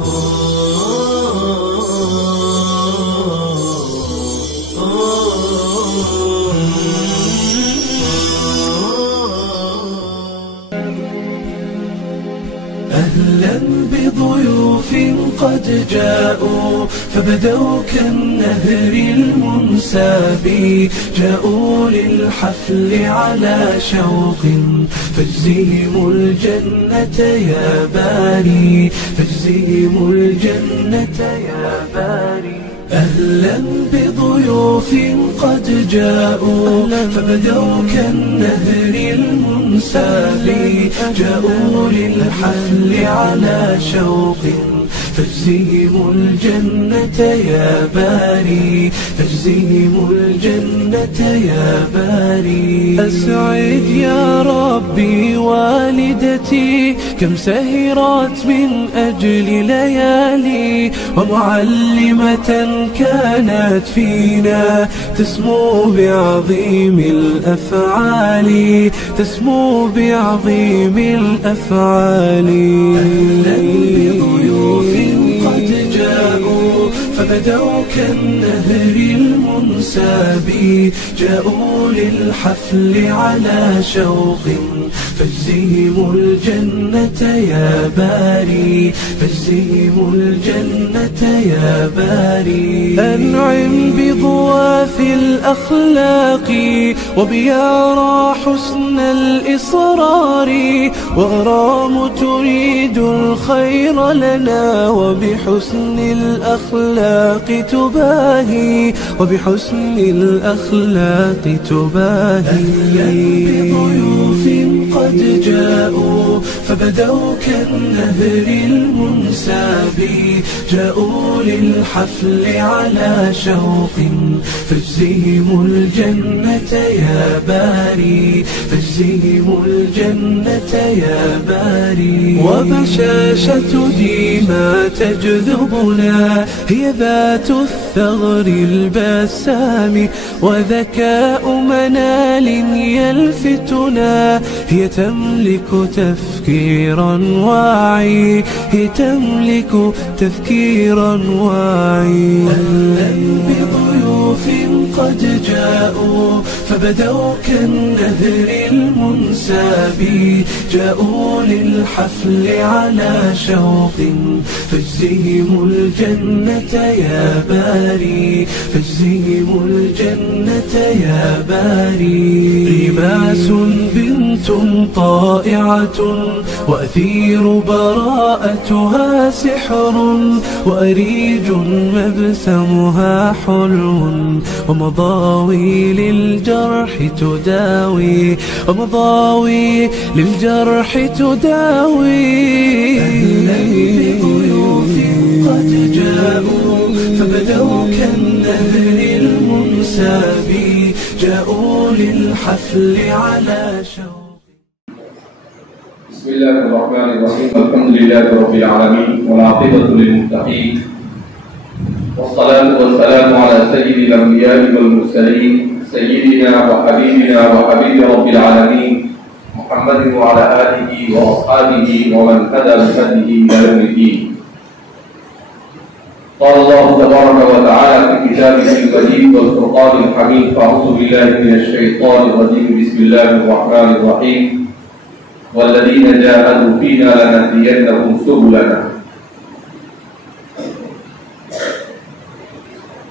أهلا بضيوف قد جاءوا فبدوا كالنهر المنساب، جاءوا للحفل على شوق فاجزهم الجنة يا باري، فاجزهم الجنة يا باري. أهلا بضيوف قد جاءوا فبدوا كالنهر المنساب، جاءوا للحفل على شوق فاجزهم الجنة يا باري، فاجزهم الجنة يا باري. أسعد يا ربي والدتي كم سهرت من أجل ليالي، ومعلمة كانت فينا تسمو بعظيم الأفعال، تسمو بعظيم الأفعال. أهلا بضيوف قد جاءوا فبدوا كالنهر المنساب، جاءوا للحفل على شوق فاجزهم الجنة يا باري، فاجزهم الجنة يا باري. أنعم بضواف الأخلاق وبيارى حسن الإصرار، وغرام تريد الخير لنا وبحسن الأخلاق تباهي، وبحسن الأخلاق تباهي. بضيوف قد جاءوا فبدوا كالنهر المنساب، جاءوا للحفل على شوق فاجزهم الجنة يا باري، فاجزهم الجنة يا باري. وبشاشة ديما تجذبنا هي ذات الثغر البسام، وذكاء منال يلفتنا هي تملك تفكيرا واعي، هي تملك تفكيرا واعي. أهلا بضيوف قد جاءوا فبدوا كالنهر المنساب، جاءوا للحفل على شوق فاجزهم الجنة يا باري، فاجزهم الجنة يا باري. رماس بنت طائعة وأثير براءتها سحر، وأريج مبسمها حلو، ومضاوي للجرح تداوي، ومضاوي للجرح تداوي. أهلا بضيوف قد جاءوا فبدوا كالنهر المنساب، جاءوا للحفل على شوق. بسم الله الرحمن الرحيم. الحمد لله رب العالمين والعاقبة للمتقين، والصلاة والسلام على سيد الأنبياء والمرسلين سيدنا وحبيبنا وحبيب رب العالمين محمد وعلى آله وأصحابه ومن هدى بهديه إلى يوم الدين. قال الله تبارك وتعالى في كتابه المجيد والفرقان الحميد: أعوذ بالله من الشيطان الرجيم، بسم الله الرحمن الرحيم: والذين جاهدوا فينا لنهدينهم سبلنا.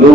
2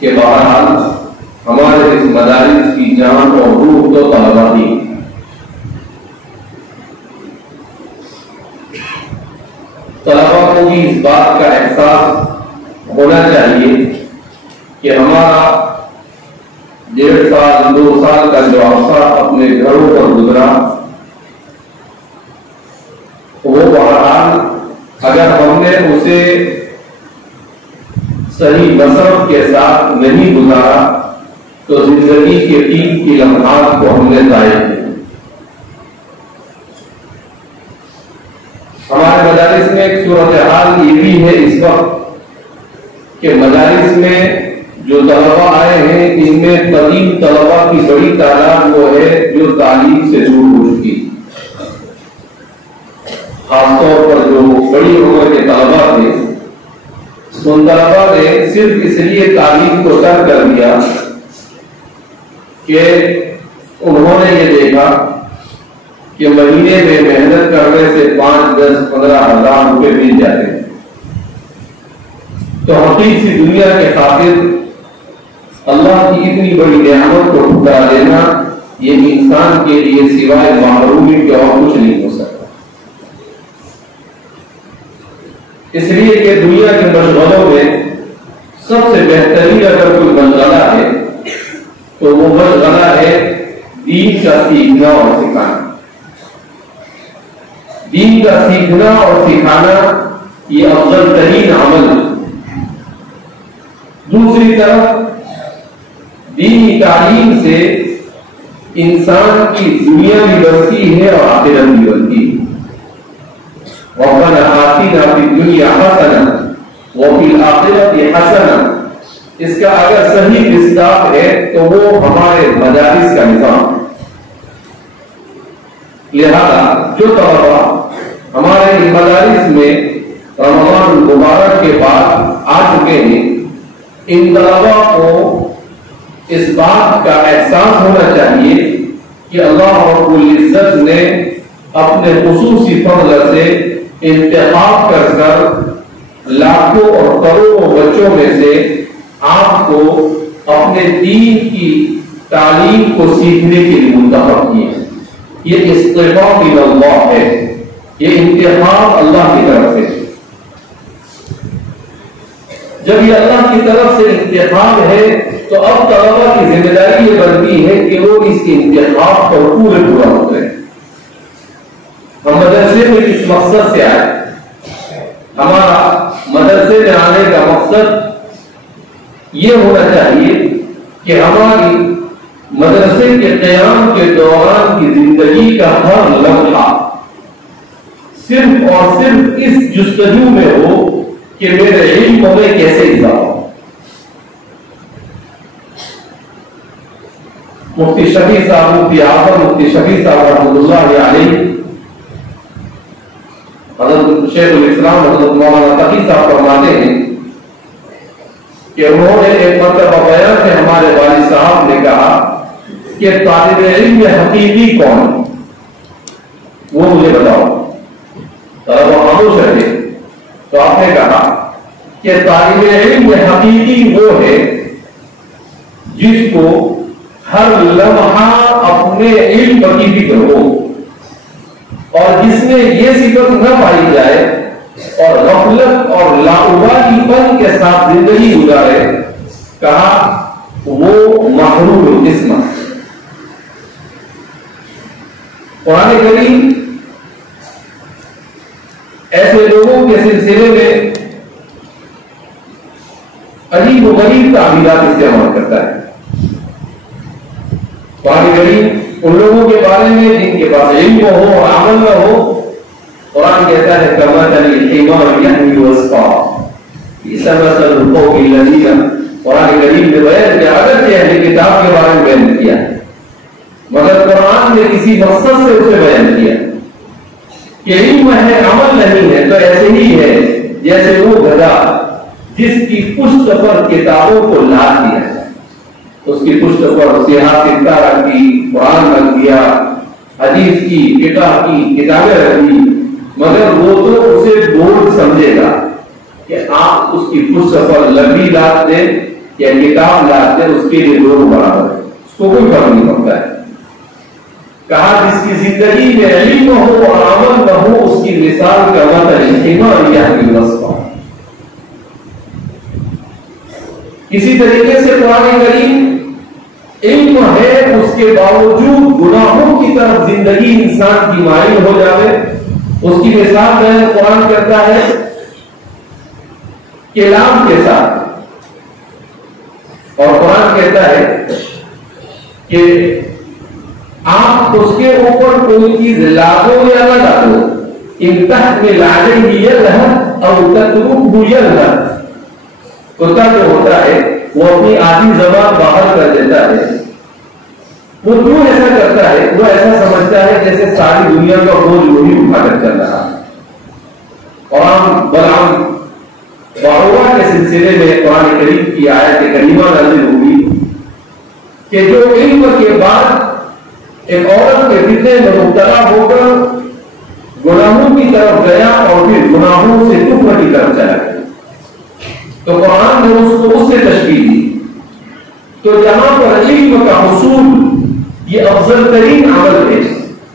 کہ بہرحال ہمارے اس مدارس کی جان اور روح تو طلبا ہی ہے۔ طلبا کو بھی اس بات کا احساس ہونا چاہیے کہ ہمارا 1.5 سال 2 سال کا جو عرصہ اپنے گھروں پر گزرا، وہ بہرحال اگر ہم نے اسے صحیح مصرف کے ساتھ نہیں گزارا تو زندگی کے قیمتی لمحات کو ہم نے ضائع کیا۔ ہمارے مدارس میں ایک صورتحال یہ بھی ہے اس وقت کہ مدارس میں جو طلبا آئے ہیں ان میں قدیم طلبا کی بڑی تعداد وہ ہے جو تعلیم سے دور ہو چکی، خاص طور پر جو بڑی عمر کے طلبا تھے، ان طلبا نے صرف اس لیے تعلیم کو ترک کر دیا کہ انہوں نے یہ دیکھا کہ مہینے میں محنت کرنے سے 5 10 15 ہزار روپے مل جاتے ہیں، تو حقیقی سی دنیا کے خاطر اللہ کی اتنی بڑی نعمت کو ٹھکرا دینا یہ انسان کے لیے سوائے محرومی کے اور کچھ نہیں ہو سکتا۔ اس لیے کہ دنیا کے مشغلوں میں سب سے بہترین اگر کوئی مشغلہ ہے تو وہ مشغلہ ہے دین کا سیکھنا اور سکھانا۔ دین کا سیکھنا اور سکھانا یہ افضل ترین عمل ہے۔ دوسری طرف دینی تعلیم سے انسان کی دنیا بھی بنتی ہے اور آخرت بھی بنتی ہے۔ ربنا آتنا فی الدنیا حسنہ وفی الآخرۃ حسنہ، اس کا اگر صحیح مصداق ہے تو وہ ہمارے مدارس کا نظام ہے۔ لہذا جو طلبا ہمارے مدارس میں رمضان المبارک کے بعد آ چکے ہیں، ان طلبا کو اس بات کا احساس ہونا چاہیے کہ اللہ رب العزت نے اپنے خصوصی فضل سے انتخاب کر لاکھوں اور کروڑوں بچوں میں سے آپ کو اپنے دین کی تعلیم کو سیکھنے کے لیے منتخب کیا۔ یہ اصطفاء من اللہ ہے، یہ انتخاب اللہ کی طرف سے۔ جب یہ اللہ کی طرف سے انتخاب ہے تو اب طلبا کی ذمہ داری یہ بنتی ہے کہ وہ اس انتخاب پر پورا اتریں۔ ہم مدرسے میں اس مقصد سے آئے، ہمارا مدرسے میں آنے کا مقصد یہ ہونا چاہیے کہ ہماری مدرسے کے قیام کے دوران کی زندگی کا ہر لمحہ صرف اور صرف اس جستجو میں ہو کہ میرے علم میں کیسے اضافہ ہو۔ مفتی شفیع صاحب، مفتی اعظم مفتی شفیع صاحب رحمۃ اللہ علیہ، حضرت شیخ الاسلام حضرت مولانا تقی صاحب فرماتے ہیں کہ انہوں نے ایک مرتبہ بیان سے ہمارے والد صاحب نے کہا کہ طالب علم حقیقی کون ہے، وہ مجھے بتاؤ۔ طلبہ خاموش رہے تو آپ نے کہا کہ طالب علم حقیقی وہ ہے جس کو ہر لمحہ اپنے علم کی فکر ہو اور جس میں یہ صفت نہ پائی جائے اور غفلت اور لاابالی پن کے ساتھ زندگی گزارے، کہا وہ محروم القسمت۔ قرآن کریم ایسے لوگوں کے سلسلے میں عجیب و غریب تعبیرات استعمال کرتا ہے۔ قرآن کریم ان لوگوں کے بارے میں جن کے پاس علم ہو اور عمل نہ ہو، قرآن کہتا ہے کمثل الحمار یحمل اسفارا بئس مثل القوم الذین، قرآن کریم نے بیان کیا، اگرچہ اہل کتاب کے بارے میں بیان کیا مگر قرآن نے کسی مقصد سے اسے بیان کیا کہ علم ہے عمل نہیں ہے، تو ایسے ہی ہے جیسے وہ گدھا جس کی پشت پر کتابوں کو لاد دیا جائے، اس کی پشت پر سیاہ سکہ رکھ دی، قرآن رکھ دیا، حدیث کی فقہ کی کتابیں رکھ دی، مگر وہ تو اسے بورڈ سمجھے گا کہ آپ اس کی پشت پر لکڑی لاد دیں یا کتاب لاتے ہیں اس کے لیے دونوں برابر ہے، اس کو کوئی فرق نہیں پڑتا ہے۔ کہا جس کی زندگی میں علم ہو اور عمل نہ ہو اس کی مثال کا مثل حمار یحمل اسفار۔ اسی طریقے سے قرآن کریم علم ہے اس کے باوجود گناہوں کی طرف زندگی انسان کی مائل ہو جائے، اس کی مثال بیان قرآن کرتا ہے کلام کے ساتھ، اور قرآن کہتا ہے کہ آپ اس کے اوپر کوئی چیز لاگو یا نہ لاگو، ان تحمل علیہ یلہث او تترکہ یلہث، کتا جو ہوتا ہے وہ اپنی آدھی زبان باہر کر دیتا ہے، وہ کیوں ایسا کرتا ہے؟ وہ ایسا سمجھتا ہے جیسے ساری دنیا کا بوجھ وہی اٹھا کر چل رہا ہے۔ قرآن بلعام باعوا کے سلسلے میں قرآن کریم کی آیت کریمہ نازل ہوئی کہ جو علم کے بعد ایک عورت کے فتنے میں مبتلا ہو کر گناہوں کی طرف گیا اور پھر گناہوں سے کفر کی طرف چلا گیا، تو قرآن نے اس کو اس سے تشبیہ دی۔ تو جہاں پر علم کا حصول یہ افضل ترین عمل ہے،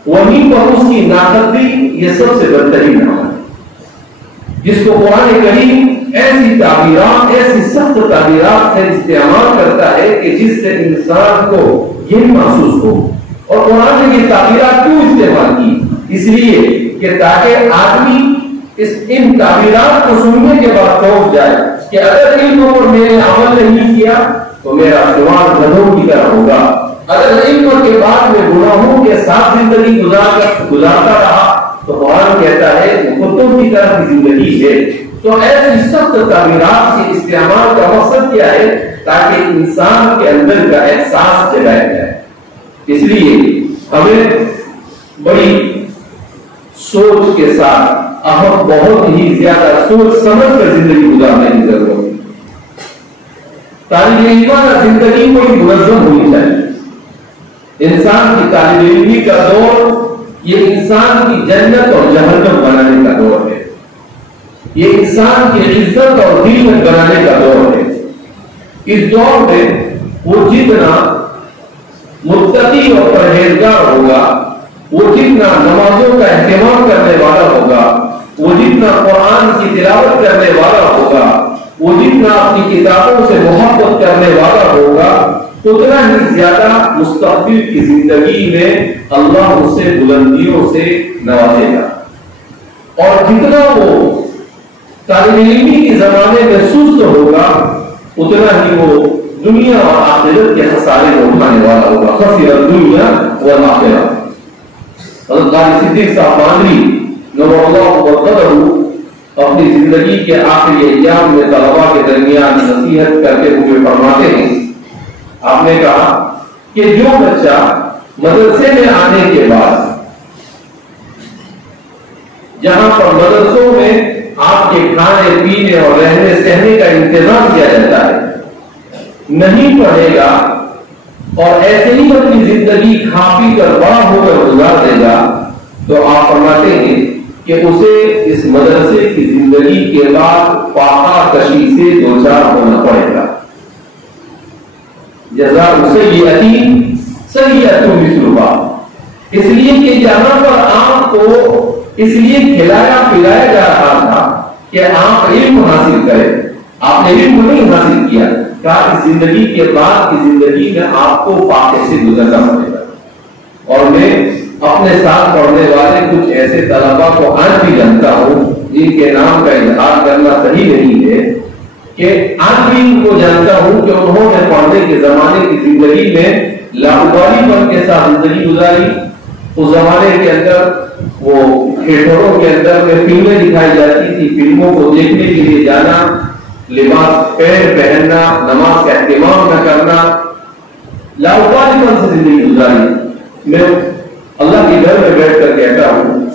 وہیں پر اس کی ناقدری یہ سب سے بدترین عمل ہے، جس کو قرآن کریم ایسی تعبیرات، ایسی سخت تعبیرات سے استعمال کرتا ہے کہ جس سے انسان کو یہ محسوس ہو۔ اور قرآن نے یہ تعبیرات کیوں استعمال کی؟ اس لیے کہ تاکہ آدمی ان تعبیرات کو سننے کے بعد پہنچ جائے کہ اگر علم پر میں نے عمل نہیں کیا تو میرا سوال گدھوں کی طرح ہوگا، اگر علم کے بعد میں گناہوں کے ساتھ زندگی گزارتا رہا تو قرآن کہتا ہے وہ کتوں کی طرح کی زندگی ہے۔ تو ایسی سخت تعبیرات کے استعمال کا مقصد کیا ہے؟ تاکہ انسان کے اندر کا احساس جگایا جائے۔ اس لیے ہمیں بڑی سوچ کے ساتھ بہت ہی زیادہ سوچ سمجھ کر زندگی گزارنے کی ضرورت ہے۔ طالب علمانہ زندگی کوئی منظم ہونی چاہیے۔ انسان کی طالب علمی کا دور یہ انسان کی جنت اور جہنم بنانے کا دور ہے، یہ انسان کی عزت اور ذلت بنانے کا دور ہے۔ اس دور میں وہ جتنا متقی اور پرہیزگار ہوگا، وہ جتنا نمازوں کا اہتمام کرنے والا ہوگا، وہ جتنا قرآن کی تلاوت کرنے والا ہوگا، وہ جتنا اپنی کتابوں سے محبت کرنے والا ہوگا، اتنا ہی زیادہ مستقبل کی زندگی میں اللہ اس سے بلندیوں سے نوازے گا۔ اور جتنا وہ طالب علمی کے زمانے میں سست ہوگا اتنا ہی وہ دنیا اور آخرت کے خسارے کو اٹھانے والا ہوگا۔ خسر الدنیا والآخرہ۔ حضرت قاری صدیق صاحب مانوی نور اللہ وقدرہ اپنی زندگی کے آخری ایام میں طلباء کے درمیان نصیحت کرتے ہوئے فرماتے ہیں، آپ نے کہا کہ جو بچہ مدرسے میں آنے کے بعد جہاں پر مدرسوں میں آپ کے کھانے پینے اور رہنے سہنے کا انتظام کیا جاتا ہے نہیں پڑھے گا اور ایسے ہی اپنی زندگی کھا پی کر بڑا ہو کر گزار دے گا تو آپ فرماتے ہیں کہ اسے اس مدرسے کی زندگی کے بعد فاقہ کشی سے دوچار ہونا پڑے گا۔ جزاء سیئۃ سیئۃ مثلھا، اس لیے کہ جہاں پر آپ کو اس لیے کھلایا پلایا جا رہا تھا کہ آپ علم حاصل کریں، آپ نے علم نہیں حاصل کیا، کہا اس زندگی کے بعد کی زندگی میں آپ کو فاقے سے گزرنا پڑے گا۔ اور میں اپنے ساتھ پڑھنے والے کچھ ایسے طلباء کو آج بھی جانتا ہوں جن کے نام کا اظہار کرنا صحیح نہیں ہے، کہ آج بھی ان کو جانتا ہوں کہ انہوں نے پڑھنے کے زمانے کی زندگی میں لاپرواہی پن کے ساتھ زندگی گزاری۔ اس زمانے کے اندر وہ تھیٹروں کے اندر میں فلمیں دکھائی جاتی تھی، فلموں کو دیکھنے کے لیے جانا، لباس پینٹ پہننا، نماز کا اہتمام نہ کرنا، لاپرواہی پن سے زندگی گزاری۔ میں اللہ کے گھر میں بیٹھ کر کہتا ہوں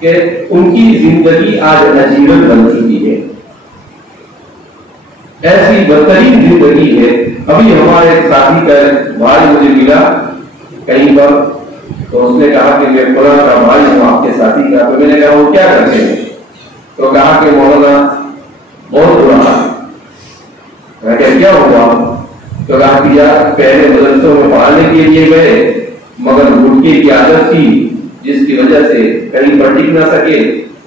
کہ ان کی زندگی آج نجیبت بن چکی ہے، ایسی بدترین زندگی ہے۔ ابھی ہمارے ایک ساتھی کا بھائی مجھے ملا کہیں پر، تو اس نے کہا کہ میں فلاں کا بھائی ہوں آپ کے ساتھی کا، تو میں نے کہا وہ کیا کرتے ہیں؟ تو کہا کہ مولانا بہت برا ہے، میں کہ کیا ہوا؟ تو کہا کہ یار پہلے مدرسوں میں پڑھانے کے لیے گئے مگر گٹکے کی عادت تھی جس کی وجہ سے کہیں پر ٹک نہ سکے،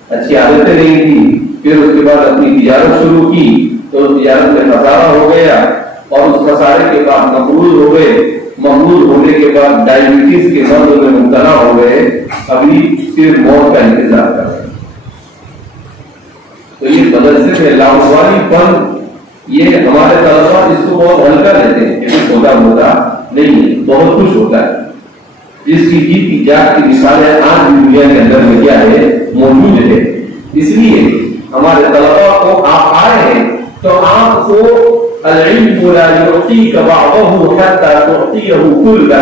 اچھی عادتیں نہیں تھی. پھر اس کے بعد اپنی تجارت شروع کی تو تجارت میں خسارہ ہو گیا اور اس خسارے کے بعد مقبول ہو گئے. مقبول ہونے کے بعد ڈائبٹیز کے مرض میں مبتلا ہو گئے. ابھی صرف موت کا انتظار کر رہے ہیں. تو یہ مدرسے میں لاحوال پن، یہ ہمارے طلبا اس کو بہت ہلکا لیتے ہیں کہ چھوٹا موٹا نہیں، بہت کچھ ہوتا ہے. جس کی جیت کی جاگ کی مثالیں آج بھی دنیا کے اندر میں کیا ہے موجود ہے. اس لیے ہمارے طلبا کو آپ آئے ہیں تو آپ کو العلم لا يعطيك بعضه حتى تعطيه كله.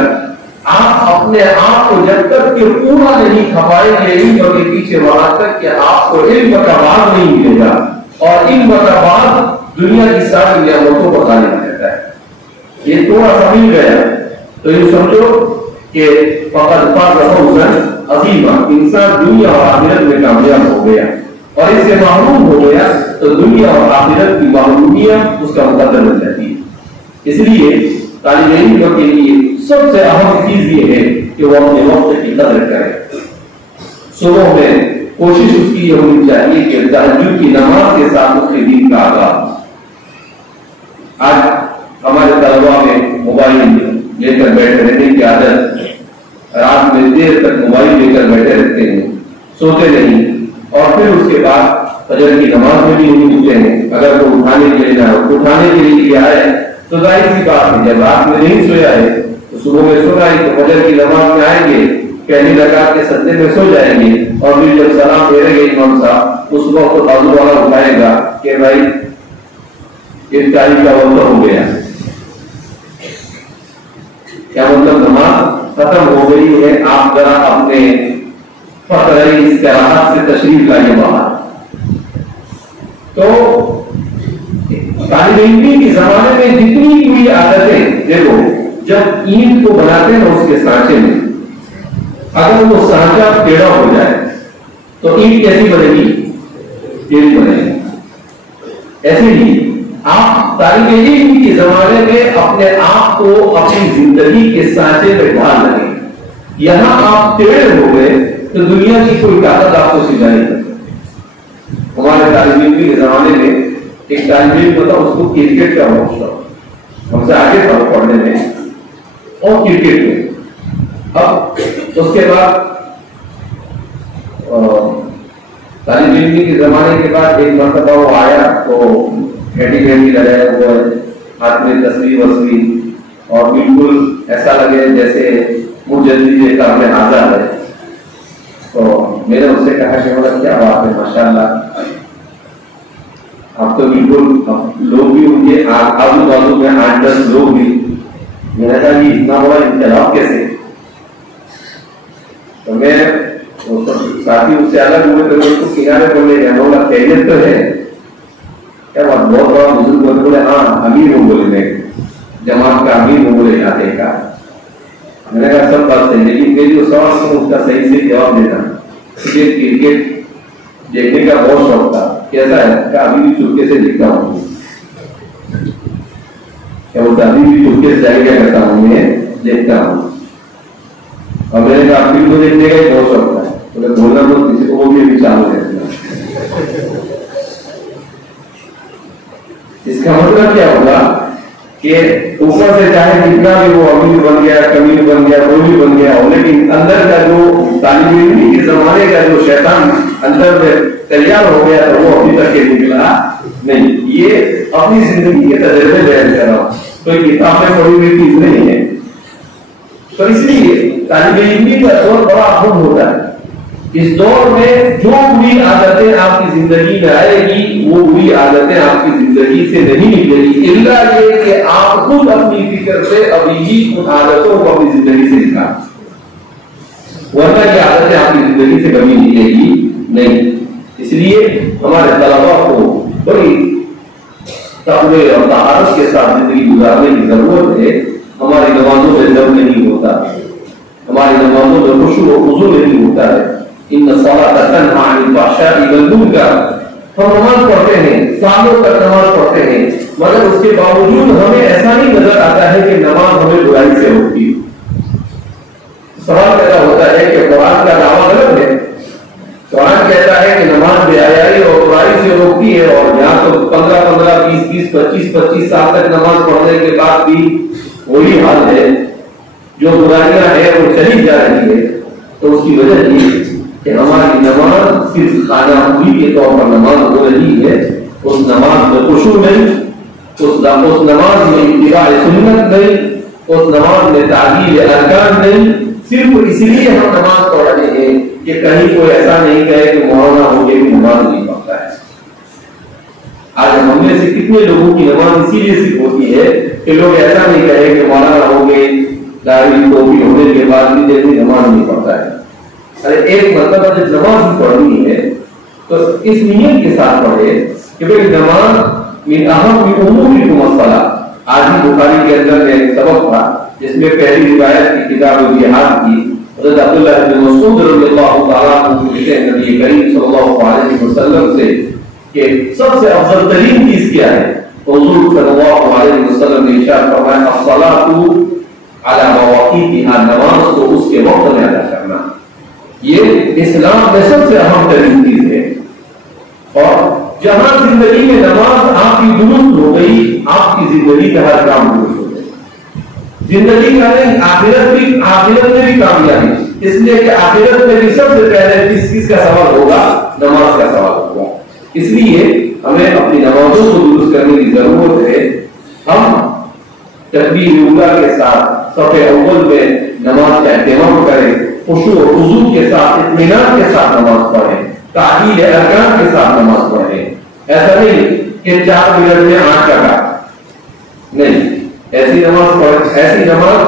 آپ اپنے آپ کو جب تک کہ پورا نہیں کھپائیں گے علم کے پیچھے وہاں تک کہ آپ کو علم کا بعد نہیں ملے گا، اور علم کا بعد دنیا کی ساری نعمتوں کو غالب کرتا ہے. یہ تھوڑا سمجھ گیا تو یہ سمجھو کہ فقط فاز فوزا عظیما، انسان دنیا اور آخرت میں کامیاب ہو گیا، اور اس سے محروم ہو گیا تو دنیا اور آخرت کی محرومیت اس کا مقدر بن جاتی ہے. اس لیے طالب علم کے لیے سب سے اہم چیز یہ ہے کہ وہ اپنے وقت کی قدر کرے. صبح میں کوشش اس کی یہ ہونی چاہیے کہ تہجد کی نماز کے ساتھ اس کے دین کا آغاز. آج ہمارے طلبا میں موبائل لے کر بیٹھے رہنے کی عادت، رات میں دیر تک موبائل لے کر بیٹھے رہتے ہیں، سوتے نہیں، اور پھر اس کے بعد فجر کی نماز میں بھی نہیں اٹھتے ہیں. اگر وہ اٹھانے کے لیے نہ اٹھانے کے لیے آئے تو ظاہر سی بات ہے جب رات میں نہیں سویا ہے تو صبح میں سو رہا ہے تو فجر کی نماز میں آئیں گے، پہلی رکعت کے سجدے میں سو جائیں گے، اور پھر جب سلام دے رہے امام صاحب اس وقت تو بازو والا اٹھائے گا کہ بھائی افطاری کا وقت ہو گیا. کیا مطلب نماز ختم ہو گئی ہے. آپ ذرا اپنے فقرے استراحت سے تشریف لائیے باہر. تو طالب علمی کے زمانے میں جتنی بھی عادتیں دیکھو، جب اینٹ کو بناتے ہیں اس کے سانچے میں اگر وہ سانچہ ٹیڑھا ہو جائے تو اینٹ کیسی بنے گی؟ ٹیڑھی بنے گی. ایسے ہی آپ طالب علم کے زمانے میں اپنے آپ کو اپنی زندگی کے سانچے میں ڈھال لگے. یہاں آپ ٹیڑھے ہو گئے تو دنیا کی کوئی طاقت آپ کو سجا نہیں کرتی. ہمارے طالب علم کے زمانے میں ایک طالب علم ہوتا، اس کو کرکٹ کا بہت شوق، ہم سے آگے تھا پڑھنے میں اور کرکٹ میں. اب اس کے بعد طالب علم کے زمانے کے بعد ایک مرتبہ وہ آیا تو ہیڈی لگایا ہوا ہے، ہاتھ میں تصویر وصویر، اور بالکل ایسا لگے جیسے مجدد کام میں حاضر ہے. تو میں نے اس سے کہا کہ مطلب کیا بات ہے، ماشاء اللہ آپ تو بالکل لوگ بھی ہوں گے آزو بازو میں 8-10 لوگ بھی. میں نے کہا کہ اتنا بڑا انقلاب کیسے؟ تو میں ساتھی اس سے الگ ہوئے تو اس کو کنارے بولے گا خیریت تو ہے کیا بات، بہت بڑا بزرگ بولے. بولے ہاں امیر ہوں، بولے میں جماعت کا امیر ہوں، بولے آتے کا. میں نے کہا سب بات صحیح، لیکن میری جو سوال سے اس کا صحیح سے جواب دینا. کرکٹ دیکھنے کا بہت شوق تھا، کیسا ہے کہ ابھی بھی چپکے سے دیکھتا ہوں. کیا وہ ابھی بھی چپکے سے جائے کیا کرتا ہوں، میں دیکھتا ہوں. اور میں نے کہا فلم کو دیکھنے کا بہت شوق تھا. بولنا تو کسی کو بھی ابھی چالو ہے. اس کا مطلب کیا ہوگا کہ اوپر سے چاہے کتنا بھی وہ امیر بن گیا، کمیر بن گیا، کوئی بھی بن گیا ہو، لیکن اندر کا جو طالب علم کے زمانے کا جو شیطان اندر میں تیار ہو گیا تو وہ ابھی تک نکلا نہیں. یہ اپنی زندگی کے تجربے بیان کر رہا ہوں، کوئی کتاب میں پڑھی ہوئی چیز نہیں ہے. تو اس لیے طالب علم کا دور بڑا اہم ہوتا ہے. اس دور میں جو بری عادتیں آپ کی زندگی میں آئے گی وہ بری عادتیں آپ کی زندگی سے نہیں نکلے گی، الا یہ کہ آپ خود اپنی فکر سے ابھی ہی ان عادتوں کو اپنی زندگی سے نکالیں، ورنہ یہ عادتیں آپ کی زندگی سے کبھی نکلے گی نہیں. اس لیے ہمارے طلباء کو بڑی تقوی اور طہارت کے ساتھ زندگی گزارنے کی ضرورت ہے. ہماری نمازوں میں دم نہیں ہوتا، ہماری نمازوں میں خشوع و خضوع نہیں ہوتا ہے. ان الصلاۃ تنہی عن الفحشاء والمنکر، ہم نماز پڑھتے ہیں، سالوں تک نماز پڑھتے ہیں، مگر اس کے باوجود ہمیں ایسا نہیں نظر آتا ہے کہ نماز ہمیں برائی سے روکتی۔ سوال پیدا ہوتا ہے کہ قرآن کا دعویٰ غلط ہے، قرآن کہتا ہے کہ نماز بے حیائی اور برائی سے روکتی ہے، اور یہاں تو 15 20 25 سال تک نماز پڑھنے کے بعد بھی وہی حال ہے، جو برائیاں ہیں وہ چلی جا رہی ہے۔ تو اس کی وجہ یہ کہ ہماری نماز صرف خانہ خوری کے طور پر نماز ہو رہی ہے، اس نماز میں خشوع نہیں، اس نماز میں اتباع سنت نہیں، اس نماز میں تعدیل ارکان نہیں، صرف اس لیے ہم نماز پڑھ رہے ہیں کہ کہیں کوئی ایسا نہیں کہے کہ مولانا ہو کے بھی نماز نہیں پڑھتا ہے۔ آج ہم میں سے کتنے لوگوں کی نماز اسی لیے صرف ہوتی ہے کہ لوگ ایسا نہیں کہے کہ مولانا ہو گئے، داڑھی ٹوپی ہونے کے بعد بھی جیسے نماز نہیں پڑھتا ہے۔ ارے ایک مرتبہ جب نماز پڑھنی ہے تو اس نیت کے ساتھ پڑھے کہ بھئی نماز من اہم امور الصلاۃ۔ آج ہی بخاری کے اندر میں ایک سبق تھا جس میں پہلی روایت کی کتاب الجہاد کی حضرت عبداللہ بن مسعود رضی اللہ تعالیٰ عنہ کہتے ہیں نبی کریم صلی اللہ علیہ وسلم سے کہ سب سے افضل ترین چیز کیا ہے؟ حضور صلی اللہ علیہ وسلم نے ارشاد فرمایا الصلاۃ علی مواقیتها، نماز کو اس کے وقت میں ادا کرنا۔ یہ اسلام میں سب سے اہم ترین چیز ہے، اور جہاں زندگی میں نماز آپ کی درست ہو گئی، آپ کی زندگی کا ہر کام درست ہو گئی۔ زندگی کا نہیں، آخرت میں بھی کامیابی، اس لیے کہ آخرت میں بھی سب سے پہلے کس کا سوال ہوگا؟ نماز کا سوال ہوگا۔ اس لیے ہمیں اپنی نمازوں کو درست کرنے کی ضرورت ہے۔ ہم تکبیر اولیٰ کے ساتھ صف اول میں نماز کا اہتمام کریں، خشوع و خضوع کے ساتھ اطمینان کے ساتھ نماز پڑھیں، تعدیل ارکان کے ساتھ نماز پڑھیں۔ ایسا نہیں کہ 4 منٹ میں 8 رکعت، نہیں، ایسی نماز پڑھ، ایسی نماز،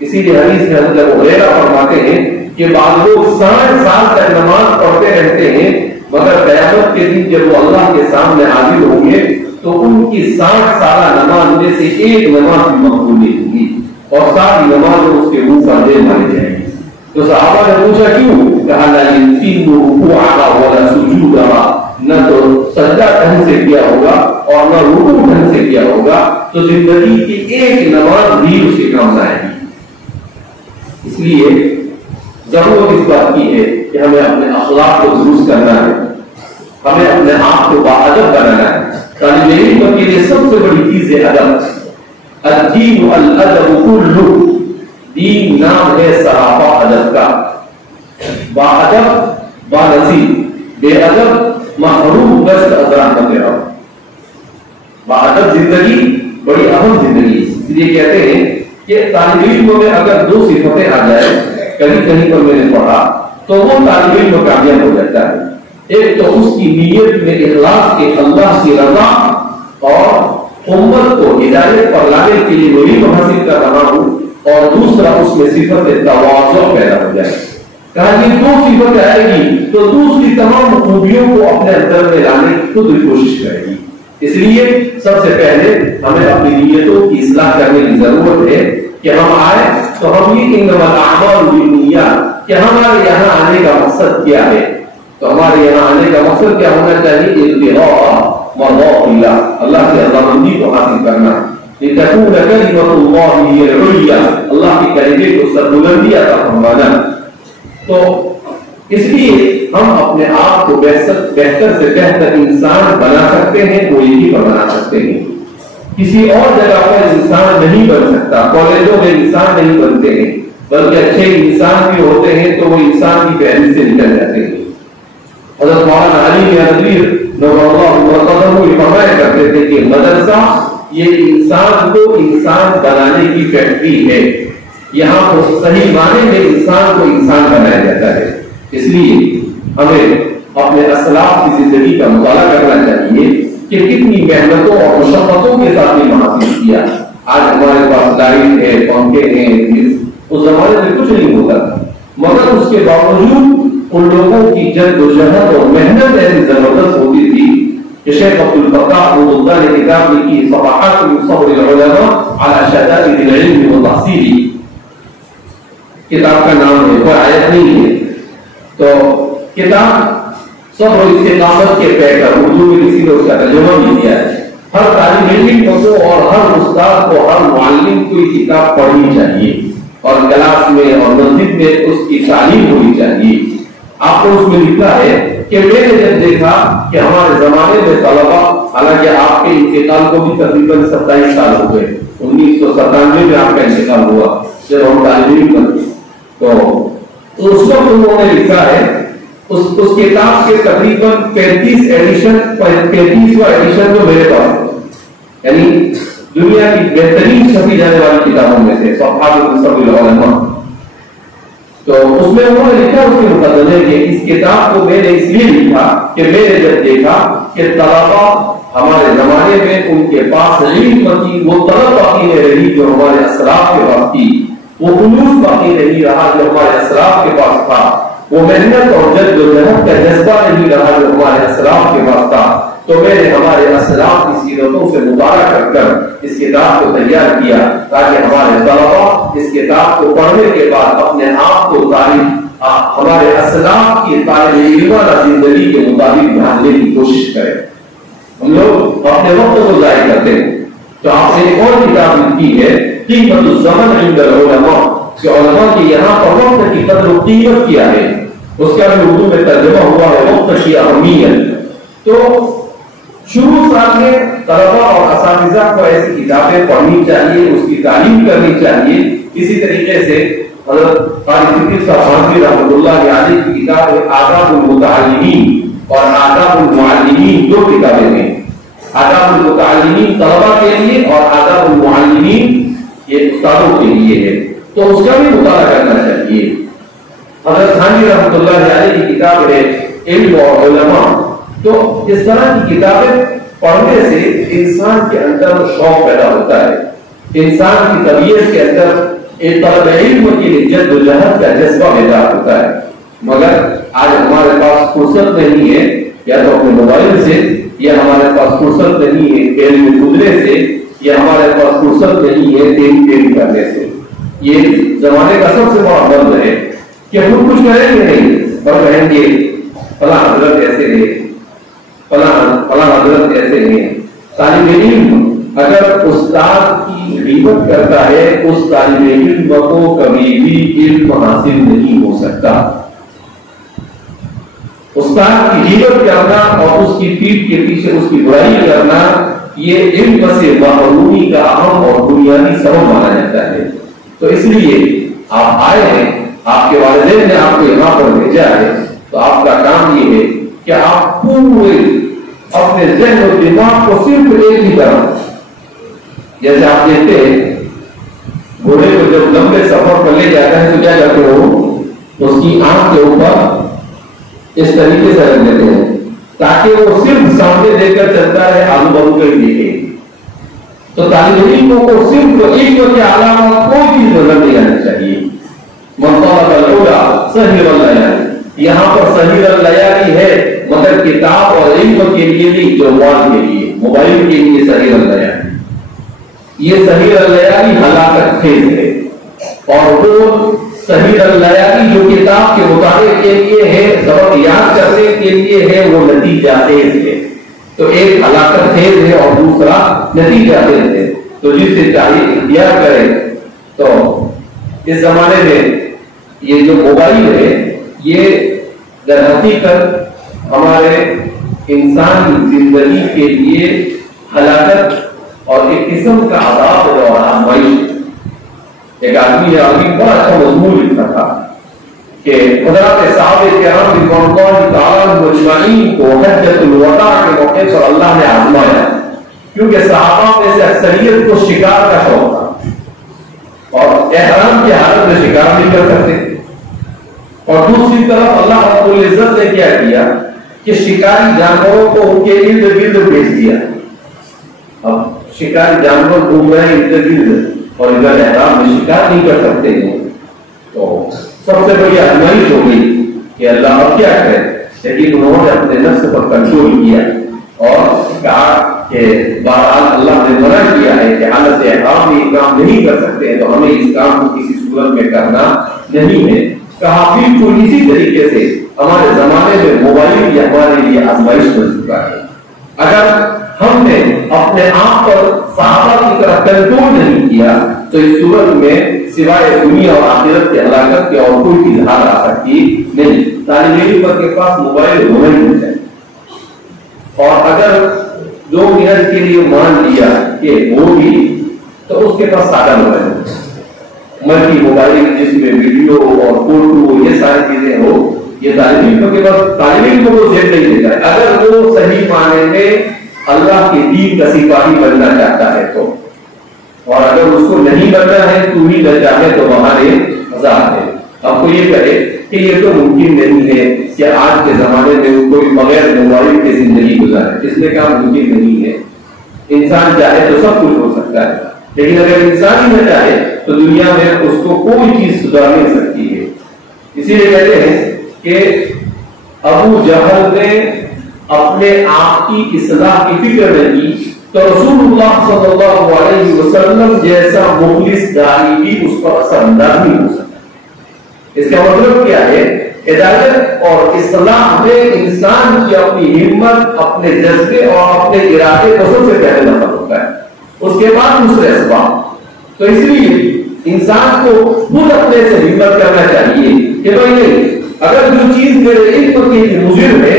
اسی لیے حدیث میں حضرت ابو ہریرہ فرماتے ہیں کہ بعض لوگ 60 سال تک نماز پڑھتے رہتے ہیں، مگر قیامت کے دن جب وہ اللہ کے سامنے حاضر ہوں گے تو ان کی 60 سالہ نماز میں سے ایک نماز بھی مقبول نہیں ہوگی، اور ساری نماز اس کے منہ پر دے ماری جائے گی۔ تو صحابہ نے پوچھا کیوں؟ کہا لا یتم رکوعها ولا سجودها، نہ تو سجدہ ڈھنگ سے کیا ہوگا اور نہ رکوع ڈھنگ سے کیا ہوگا، تو زندگی کی ایک نماز بھی اس کے کام آئے گی۔ اس لیے ضرورت اس بات کی ہے کہ ہمیں اپنے اخلاق کو درست کرنا ہے، ہمیں اپنے آپ کو باادب بنانا ہے۔ طالب علم کے لیے سب سے بڑی چیز ہے ادب۔ الدین الادب کلہ، دین نام ہے سراپا ادب کا۔ باادب بانصیب، بے ادب محروم دست ازران بن رہا۔ باادب زندگی بڑی اہم زندگی، اس لیے کہتے ہیں کہ طالب علم میں اگر 2 صفتیں آ جائیں، کہیں پر میں نے پڑھا، تو وہ طالب علم کامیاب ہو جاتا ہے۔ ایک تو اس کی نیت میں اخلاص کے اللہ کی رضا اور امت کو ہدایت پر لانے کے لیے وہی حاصل کر رہا ہوں، اور دوسرا اس میں صفت تواضع پیدا ہو جائے۔ کہا یہ 2 صفت آئے گی تو دوسری تمام خوبیوں کو اپنے اندر میں لانے کی خود کوشش کرے گی۔ اس لیے سب سے پہلے ہمیں اپنی نیتوں کی اصلاح کرنے کی ضرورت ہے کہ ہم آئے تو ہم یہ انما الاعمال بالنیات، کہ ہمارے یہاں آنے کا مقصد کیا ہے؟ تو ہمارے یہاں آنے کا مقصد کیا ہونا چاہیے؟ ابتغاء مرضات اللہ، اللہ کی رضامندی کو حاصل کرنا، لتكون كلمة الله هي العليا، اللہ کی کلمے کو سربلندی عطا فرمانا۔ تو اس لیے ہم اپنے آپ کو بہتر سے بہتر انسان بنا سکتے ہیں، وہ یہی پر بنا سکتے ہیں، کسی اور جگہ پر انسان نہیں بن سکتا۔ کالجوں میں انسان نہیں بنتے ہیں، بلکہ اچھے انسان بھی ہوتے ہیں تو وہ انسان کی فہرست سے نکل جاتے ہیں۔ حضرت مولانا علی ندوی نور اللہ مرتضی یہ فرمایا کرتے تھے کہ مدرسہ یہ انسان کو انسان بنانے کی فیکٹری ہے، یہاں کو صحیح معنی میں انسان کو انسان بنایا جاتا ہے۔ اس لیے ہمیں اپنے اسلاف کی زندگی کا مطالعہ کرنا چاہیے کہ کتنی محنتوں اور مشقتوں کے ساتھ یہ حاصل کیا۔ آج ہمارے پاس لائٹ ہے، پنکھے ہیں، اس زمانے میں کچھ نہیں ہوتا تھا، مگر اس کے باوجود ان لوگوں کی جد و جہد اور محنت ایسی زبردست ہوتی تھی کہ شیخ عبد الفتاح اللہ نے کتاب لکھی صفحات من صبر العلماء على شدائد العلم والتحصیل، کتاب کا نام ہے، کوئی آیت نہیں ہے، تو کتاب صبر و استقامت کے پیکر، اردو میں کسی نے اس کا ترجمہ بھی کیا ہے. ہر طالب علم کو اور ہر استاد کو، ہر معلم کو یہ کتاب پڑھنی چاہیے اور کلاس میں اور مسجد میں اس کی تعلیم ہونی چاہیے. آپ کو اس میں لکھا ہے کہ میں نے جب دیکھا کہ ہمارے زمانے میں طلبا، حالانکہ آپ کے انتقال کو بھی تقریباً 27 سال ہو گئے، 1997 میں آپ کا انتقال ہوا جب ہم طالب علم بنے، تو اس وقت انہوں نے لکھا ہے اس کتاب کے تقریباً 35 ایڈیشن، 35واں ایڈیشن جو میرے پاس ہے، یعنی دنیا کی بہترین چھپی جانے والی کتابوں میں سے صفحات المصطفى العلماء. تو اس میں انہوں نے لکھا اس کے مقدمے کہ اس کتاب کو میں نے اس لیے لکھا کہ میں نے جب دیکھا کہ طلبا ہمارے زمانے میں ان کے پاس علم کی وہ طلب باقی نہیں رہی جو ہمارے اسلاف کے پاس تھی، وہ خلوص باقی نہیں رہا جو ہمارے اسلاف کے پاس تھا، وہ محنت اور جدوجہد کا جذبہ نہیں رہا جو ہمارے اسلاف کے پاس تھا. تو میں نے ہمارے اسلاف کی سیرتوں سے مطالعہ کر اس کتاب کو تیار کیا تاکہ ہمارے طلبا اس کتاب کو پڑھنے کے بعد اپنے آپ کو ہمارے اسلاف کی طالب علمانہ زندگی کے مطابق ڈھالنے کی کوشش کریں. ہم لوگ اپنے وقت کو ضائع کرتے ہیں. تو آپ نے ایک اور کتاب لکھی ہے قیمت الزمن عند العلماء، کہ علماء کی یہاں پر وقت کی قدر و قیمت کیا ہے، اس کا بھی اردو میں ترجمہ ہوا ہے وقت کی اہمیت. تو شروع سال میں طلبا اور اساتذہ کو ایسی کتابیں پڑھنی چاہیے، اس کی تعلیم کرنی چاہیے. اسی طریقے سے حضرت قاری فقیر صاحب خانوی رحمۃ اللہ علیہ کی کتاب آداب المتعلمین اور آداب المعلمین، دو کتابیں ہیں. آداب المتعلمین طلبا کے لیے اور آداب المعلمین یہ استادوں کے لیے ہے، تو اس کا بھی مطالعہ کرنا چاہیے. حضرت خانوی رحمۃ اللہ علیہ کی کتاب ہے علم اور علماء. تو اس طرح کی کتابیں پڑھنے سے انسان کے اندر شوق پیدا ہوتا ہے، انسان کی طبیعت کے اندر ایک طالب علم کے لیے جدوجہد کا جذبہ پیدا ہوتا ہے. مگر آج ہمارے پاس فرصت نہیں ہے، یا تو اپنے موبائل سے، یا ہمارے پاس فرصت نہیں ہے کھیل میں کودنے سے، یا ہمارے پاس فرصت نہیں ہے دین کرنے سے. یہ زمانے کا سب سے بڑا بند ہے کہ ہم کچھ کریں گے نہیں اور کہیں گے فلاں حضرت ایسے نہیں، فلاں حضرت ایسے نہیں. طالب علم اگر استاد کی غیبت کرتا ہے، اس طالب علم کو کبھی بھی علم حاصل نہیں ہو سکتا. استاد کی غیبت کرنا اور اس کی پیٹھ کے پیچھے اس کی برائی کرنا، یہ علم سے محرومی کا اہم اور بنیادی سبب مانا جاتا ہے. تو اس لیے آپ آئے ہیں، آپ کے والدین نے آپ کو یہاں پر بھیجا ہے، تو آپ کا کام یہ ہے کہ آپ پورے اپنے ذہن و دماغ کو صرف ایک ہی طرف، جیسے آپ دیکھتے ہیں گھوڑے کو جب لمبے سفر پر لے جاتا ہے تو کیا کرتے ہو، اس کی آنکھ کے اوپر اس طریقے سے رکھ دیتے ہیں تاکہ وہ صرف سامنے دیکھ کر چلتا ہے، آلو بلو کر دیکھے. تو طالب علموں کو صرف علم کے علاوہ کوئی چیز نظر نہیں آنی چاہیے. من طلب العلم سہر اللیالی، یہاں پر سہر اللیالی ہے مگر کتاب اور علم کے لیے نہیں، جوال کے لیے، موبائل کے لیے سہر اللیالی. یہ سہر اللیالی ہلاکت خیز ہے، اور وہ سہر اللیالی جو کتاب کے مطالعے کے لیے ہے، سبق یاد کرنے کے لیے ہے، وہ نتیجہ خیز ہے. تو ایک ہلاکت خیز ہے اور دوسرا نتیجہ خیز ہے. تو جس سے چاہیے اختیار کرے. تو اس زمانے میں یہ جو موبائل ہے یہ در حقیقت ہمارے انسان زندگی کے لیے ہلاکت اور ایک قسم کا عذاب اور آزمائش. ایک آدمی نے آدمی بڑا اچھا مضمون لکھا تھا کہ حضرات صحابہ کرام رضوان اللہ تعالیٰ مجمعین کو حجۃ الوداع کے موقع پر اللہ نے آزمایا، کیونکہ صحابہ میں سے اکثریت کو شکار کا شوق تھا اور احرام کی حالت میں شکار نہیں کر سکتے. اور دوسری طرف اللہ رب العزت نے کیا کیا کہ شکاری جانوروں کو ان کے ارد گرد بھیج دیا. اب شکاری جانور گھوم رہے ہیں ارد گرد اور ادھر احرام میں شکار نہیں کر سکتے ہیں. تو سب سے بڑی آزمائش ہو گئی کہ اللہ اب کیا کرے. لیکن انہوں نے اپنے نفس پر کنٹرول کیا اور کہا کہ بہرحال اللہ نے منع کیا ہے کہ حالت احرام میں یہ کام نہیں کر سکتے ہیں، تو ہمیں اس کام کو کسی صورت میں کرنا نہیں ہے. کہا بالکل اسی طریقے سے ہمارے زمانے میں موبائل یہ ہمارے لیے آزمائش بن چکا ہے. اگر ہم نے اپنے آپ پر صحابہ کی طرح کنٹرول نہیں کیا تو اس صورت میں سوائے دنیا اور آخرت کے ہلاکت کے اور کوئی چیز حال آ سکتی نہیں. طالب علم کے پاس موبائل ہونا ہی نہیں چاہیے. اور اگر 2 منٹ کے لیے مان لیا کہ وہ بھی تو اس کے پاس سادہ موبائل ملٹی موبائل جس میں ویڈیو اور فوٹو یہ ساری چیزیں ہو, یہ طالب علم کے پاس طالب علم کو زیب نہیں دیتا ہے. اگر وہ صحیح معنی میں اللہ کے دین کا سپاہی بننا چاہتا ہے تو, اور اگر اس کو نہیں بننا ہے تو ہی نہ چاہے تو بہانے آزاد ہے. اب کو یہ کہے کہ یہ تو ممکن نہیں ہے کہ آج کے زمانے میں کوئی بغیر موبائل کی زندگی گزارے. اس نے کہا ممکن نہیں ہے. انسان چاہے تو سب کچھ ہو سکتا ہے, لیکن اگر انسان ہی نہ چاہے تو دنیا میں اس کو کوئی چیز سدھار نہیں سکتی ہے. اسی لیے کہتے ہیں کہ ابو جہل نے اپنے آپ کی اصلاح کی فکر نہیں کی تو رسول اللہ صلی اللہ علیہ وسلم جیسا مخلص داعی بھی اس پر اثر انداز نہیں ہو سکتا. اس کا مطلب کیا ہے؟ ہدایت اور اصلاح میں انسان کی اپنی ہمت, اپنے جذبے اور اپنے ارادے کو سب سے پہلے نفر ہوتا ہے, اس کے بعد دوسرے اسباب. تو اس لیے انسان کو خود اپنے سے ہمت کرنا چاہیے کہ بھائی نہیں, اگر جو چیز میرے علم کے لیے مضر ہے,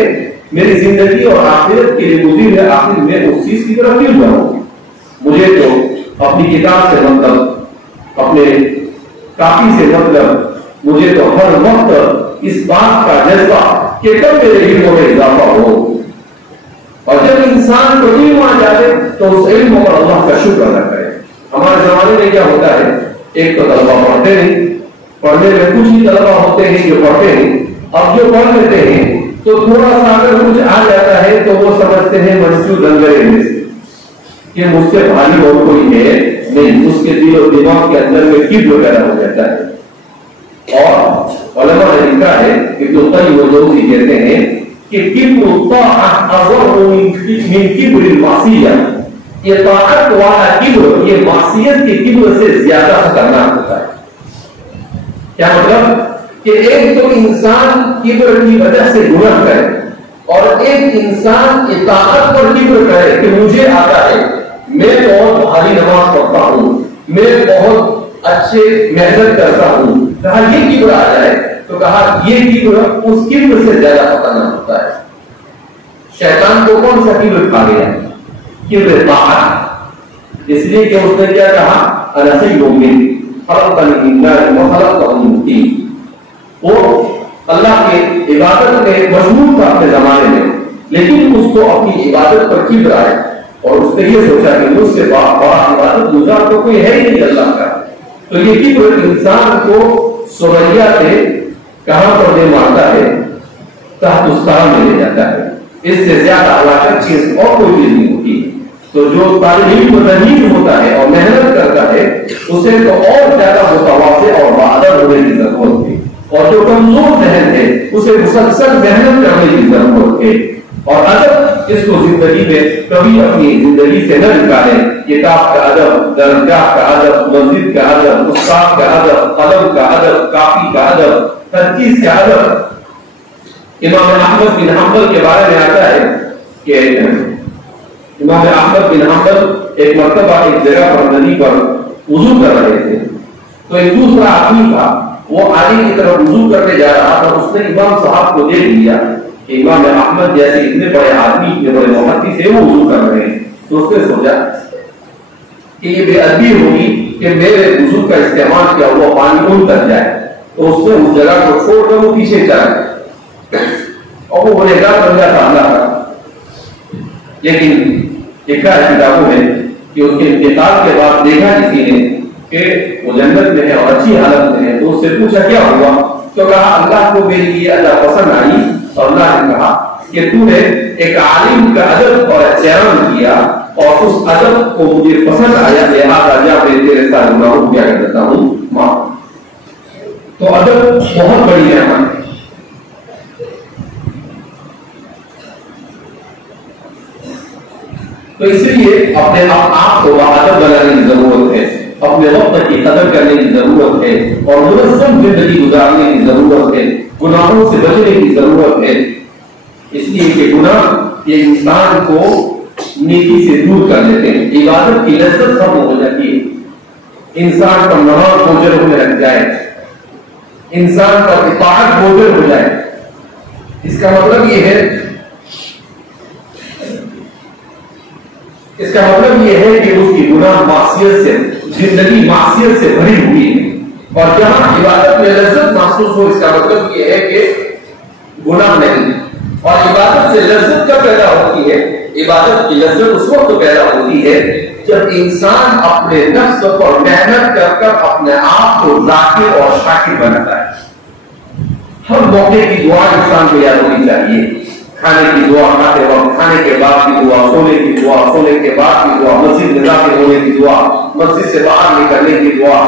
میری زندگی اور آخرت کے لیے مضر ہے, آخر میں اس چیز کی طرف کیوں جاؤں؟ مجھے تو اپنی کتاب سے مطلب, اپنے کاپی سے مطلب, مجھے تو ہر وقت اس بات کا جذبہ کہ کب میرے علم میں اضافہ ہو. اور جب انسان کو علم آ جائے تو اس علم پر اللہ کا شکر ادا کرے. ہمارے زمانے میں کیا ہوتا ہے, ایک تو طلبہ پڑھتے نہیں, پڑھنے میں کچھ ہی طلبہ ہوتے ہیں جو پڑھتے ہیں. اب جو پڑھ لیتے ہیں تو تھوڑا سا اگر کچھ آ جاتا ہے تو وہ سمجھتے ہیں مسجد دنگرے میں سے کہ مجھ سے بھاری اور کوئی ہے نہیں. اس کے دل و دماغ کے اندر میں کبر پیدا ہو جاتا ہے. اور علماء نے لکھا ہے کہ ابن قیم الجوزی کہتے ہیں کہ کبر الطاعۃ اضر من کبر المعصیہ. یہ طاعت والا کبر یہ معصیت کے کبر سے زیادہ خطرناک ہوتا ہے. کیا مطلب کہ ایک تو انسان کبر کی وجہ سے گناہ کرے اور ایک انسان اطاعت پر کبر کرے کہ مجھے آتا ہے, میں بہت بھاری نماز پڑھتا ہوں, میں بہت اچھے محنت کرتا ہوں. کہا یہ کبر آ جائے تو کہا یہ کبر اس کبر سے زیادہ خطرناک ہوتا ہے. شیطان کو کون سا کبر کھا گیا؟ کبر طاعت. اس لیے کہ اس نے کیا کہا, انا خیر من خلقنی من نار وخلقته من طین. وہ اللہ کے عبادت میں مشغول تھا اپنے زمانے میں, لیکن اس کو اپنی عبادت پر کبر آئے اور اس نے یہ سوچا کہ مجھ سے بڑا عبادت گزار تو کوئی ہے ہی نہیں اللہ کا. تو یہ کبر انسان کو سوریا سے کہاں پر دے مارتا ہے, تحت السرا میں لے جاتا ہے. اس سے زیادہ ہلاکت کی اور کوئی چیز نہیں ہوتی. تو جو طالب علم ذہین ہوتا ہے اور محنت کرتا ہے اسے تو اور زیادہ متواضع اور باادب ہونے کی ضرورت ہے, اور جو کمزور ذہن ہے اسے مسلسل محنت کرنے کی ضرورت ہے. اور ادب اس کو زندگی میں کبھی اپنی زندگی سے نہ نکالیں. کتاب کا ادب, درگاہ کا ادب, مسجد کا ادب, استاد کا ادب, قلم کا ادب, کاپی کا ادب, ہر چیز کا ادب. امام احمد بن حنبل کے بارے میں آتا ہے کہ امام احمد بن حنبل ایک مرتبہ ایک جگہ پر ندی پر وضو کر رہے تھے, تو ایک دوسرا آدمی تھا وہ آگے کی طرف وضو کرنے جا رہا تھا. اس نے امام صاحب کو دیکھ لیا کہ امام احمد جیسے اتنے بڑے آدمی, اتنے بڑے محدث سے وہ وضو کر رہے ہیں, تو اس نے سوچا کہ یہ بے ادبی ہوگی کہ میرے وضو کا استعمال کیا ہوا پانی ان تک جائے. تو اس نے اس جگہ کو چھوڑ کر وہ پیچھے چلا اور وہ گنہگار بن جاتا اللہ کا. لیکن لکھا ہے کتابوں میں کہ اس کے انتقال کے بعد دیکھا کسی نے کہ وہ جنت میں ہے اور اچھی حالت میں ہے, تو اس سے پوچھا کیا ہوا, تو کہا اللہ کو میری یہ ادا پسند آئی اور اللہ نے کہا کہ تو نے ایک عالم کا ادب اور احترام کیا اور اس ادب کو مجھے پسند آیا, لہٰذا جا میں تیرے ساتھ گناہوں کیا کرتا ہوں معاف. تو ادب بہت بڑی نعمت ہے. تو اس لیے اپنے آپ کو باادب بنانے کی ضرورت ہے. اپنے اپنے وقت کی قدر کرنے کی ضرورت ہے اور منظم زندگی گزارنے کی ضرورت ہے، گناہوں سے بچنے کی ضرورت ہے، اس لیے کہ گناہ یہ انسان کو نیکی سے دور کر دیتے ہیں، عبادت کی لذت ختم ہو جاتی ہے، انسان کا نماز بوجھل ہونے لگ جائے، انسان کا اطاعت بوجھل ہو جائے۔ اس کا مطلب یہ ہے کہ اس کی گناہ معصیت سے، زندگی معصیت سے بھری ہوئی ہے، اور جہاں عبادت میں لذت محسوس ہو، اس کا مطلب یہ ہے کہ گناہ نہیں۔ اور عبادت سے لذت کب پیدا ہوتی ہے؟ عبادت کی لذت اس وقت پیدا ہوتی ہے جب انسان اپنے نفس پر محنت کر کر اپنے آپ کو ذاکر اور شاکر بناتا ہے۔ ہر موقع کی دعا انسان کو یاد ہونی چاہیے، کھانے کی دعا کھاتے وقت، کھانے کے بعد کی دعا، سونے کی دعا، سونے کے بعد کی دعا، مسجد میں داخل ہونے کی دعا، مسجد سے باہر نکلنے کی دعا،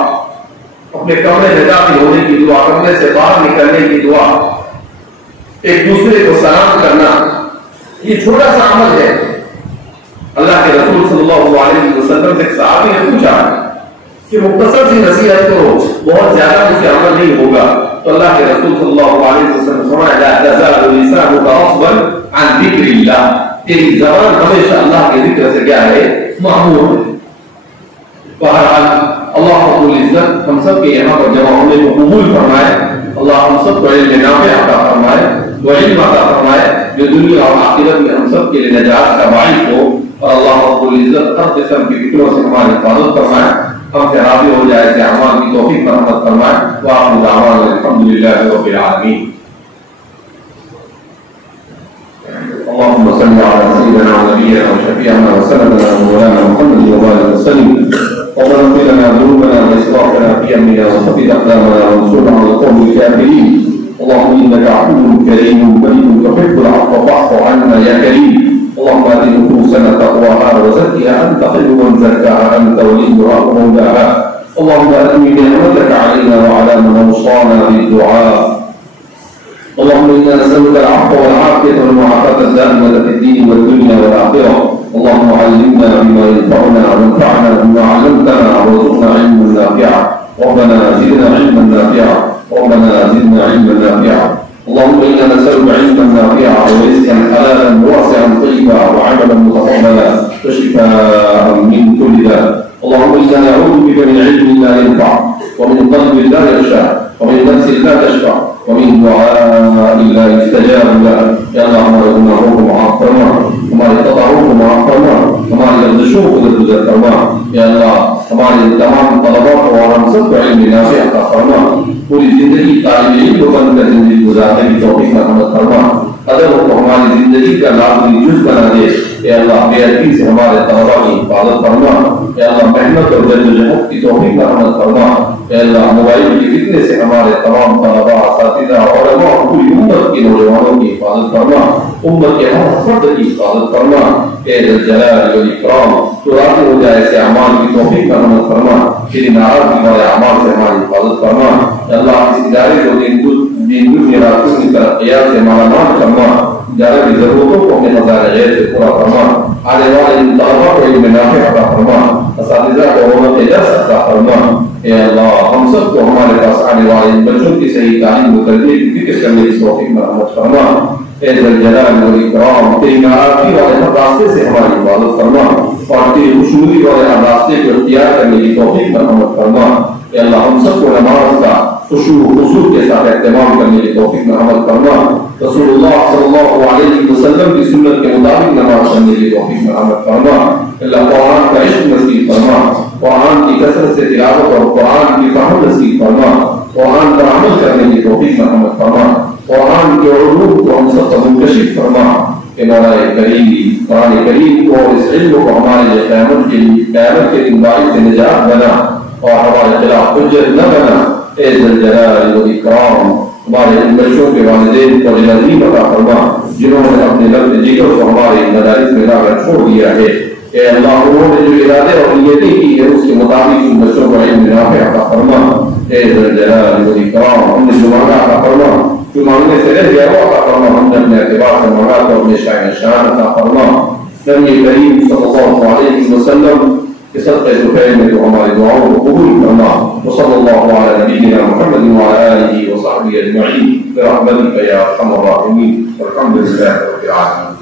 اپنے کمرے میں داخل ہونے کی دعا، کمرے سے باہر نکلنے کی دعا، ایک دوسرے کو سلام کرنا، یہ چھوٹا سا عمل ہے۔ اللہ کے رسول صلی اللہ علیہ وسلم سے ایک صحابی نے پوچھا کہ مختصر سی نصیحت کرو، بہت زیادہ مجھ سے عمل نہیں ہوگا، تو اللہ کے رسول صلی اللہ علیہ وسلم فرمایا لا تزال لسانك رطبا عن ذکر اللہ، تیری زبان ہمیشہ اللہ کے ذکر سے کیا ہے؟ معمور ہے۔ بہرحال اللہ رب العزت ہم سب کے یہاں پر جمع ہونے کو قبول فرمائے، اللہ ہم سب کو علم نافع عطا فرمائے، وہ علم عطا فرمائے جو دنیا اور آخرت میں ہم سب کے لیے نجات کا باعث ہو، اور اللہ رب العزت ہر قسم کی فکروں سے ہماری حفاظت فرمائے، ہم سے راضی ہو جائے، ایسے اعمال کی توفیق مرحمت فرمائے۔ وآخر دعوانا الحمدللہ رب العالمین۔ اللهم صل على سيدنا ونبينا وشفيعنا وسندنا ومولانا محمد وبارك وسلم، اللهم اغفر لنا ذنوبنا واسرافنا في امرنا وثبت اقدامنا وانصرنا على القوم الكافرين، اللهم انك عفو كريم مجيد تحب العفو فاعف عنا يا كريم، اللهم ات نفوسنا تقواها وزكها انت خير من زكاها انت وليها ومولاها، اللهم اتم نعمتك علينا وعلى من اوصانا بالدعاء، اللهم انا نسالك العفو والعافيه والمعافاه الدائمه في الدين والدنيا والاخره، اللهم علمنا بما ينفعنا وانفعنا بما علمتنا وارزقنا علما نافعا، ربنا زدنا علما نافعا، ربنا زدنا علما نافعا، اللهم انا نسالك علما نافعا ورزقا حلالا واسعا طيبا وعملا متقبلا وشفاء من كل داء، اللهم انا نعوذ بك من علم لا ينفع ومن قلب لا يخشع ومن نفس لا تشفع ومن دعاء لا يستجاب له، یا اللہ ہمارے گناہوں کو معاف فرما، ہمارے خطاؤں کو معاف فرما، ہماری لرزشوں کو درگزر فرما، یا اللہ ہمارے تمام طلباء کو اور ہم سب کو علم نافع عطا فرما، پوری زندگی طالب علم کو بن کر زندگی گزارنے کی توفیق مرحمت فرما، ادب کو ہماری زندگی کا لازمی جز بنا دے، یا اللہ بے ادبی سے ہمارے طلباء کی حفاظت فرما، یا اللہ محنت اور جدوجہد کی توفیق مرحمت فرما، یا اللہ موبائل کی فتنے سے ہمارے تمام طلباء، اساتذہ، علماء اور پوری امت کے نوجوانوں کی حفاظت فرما، امت کے ہر فرد کی حفاظت فرما، اے ذی الجلال والاکرام، تو راضی ہو جائے ایسے اعمال کی توفیق مرحمت فرما، تیری ناراضگی والے اعمال سے ہماری حفاظت فرما، یا اللہ اس ادارے کو دین دنیا راتوں کی ترقیات سے مالا مال فرما، ادارے کی ضرورتوں کو اپنے خزانہ غیر سے پورا فرما، آنے والے ان طلباء کو علم نافع عطا فرما، اساتذہ کو حرمت درس عطا فرما، اے اللہ ہم سب کو ہمارے پاس آنے والے ان بچوں کی صحیح تعلیم و تربیت کی فکر کرنے کی توفیق مرحمت فرما، اے ذی الجلال والاکرام تیری ناراضگی والے ہر راستے سے ہماری حفاظت فرما، اور تیری خوشنودی والے ہر راستے کو اختیار کرنے کی توفیق مرحمت فرما، اے اللہ ہم سب کو نماز کا خشوع و خضوع کے ساتھ اہتمام کرنے کی توفیق مرحمت فرما، رسول اللہ صلی اللہ علیہ وسلم کی سنت کے مطابق نماز پڑھنے کی توفیق مرحمت فرما، اللہ قرآن کا عشق نصیب فرما، قرآن کی کثرت سے تلاوت اور قرآن کی فہم نصیب فرما، قرآن پر عمل کرنے کی توفیق مرحمت فرما، قرآن کے علوم کو ہم سب کو منکشف فرما، کہ مولا کریم قرآن کریم کو اور اس علم کو ہمارے لیے قیامت کے دن باعث نجات بنا اور ہمارے خلاف حجت نہ بنا، اے ذی الجلال والاکرام ہمارے ان بچوں کے والدین کو علم عطا فرما جنہوں نے اپنے لفظ جگر کو ہمارے مدارس میں لا کر چھوڑ دیا ہے، اے اللہ انہوں نے جو ارادے اور نیتیں کی ہے اس کے مطابق ان بچوں کو علم نافع عطا فرما، اے ذی الجلال والاکرام ہم نے جو مانگا عطا فرما، جو مانگنے سے رہ گیا وہ عطا فرما، ہم نے اپنے اعتبار سے مانگا تو اپنے شان عطا فرما، نبی کریم صلی اللہ علیہ وسلم کہ صدقہ زفیر میں تو ہماری دعاؤں کو قبول کرنا. وصلی اللہ علی نبینا محمد وعلی آلہ وصحبہ اجمعین برحمتک یا ارحم الراحمین والحمد للہ رب العالمین.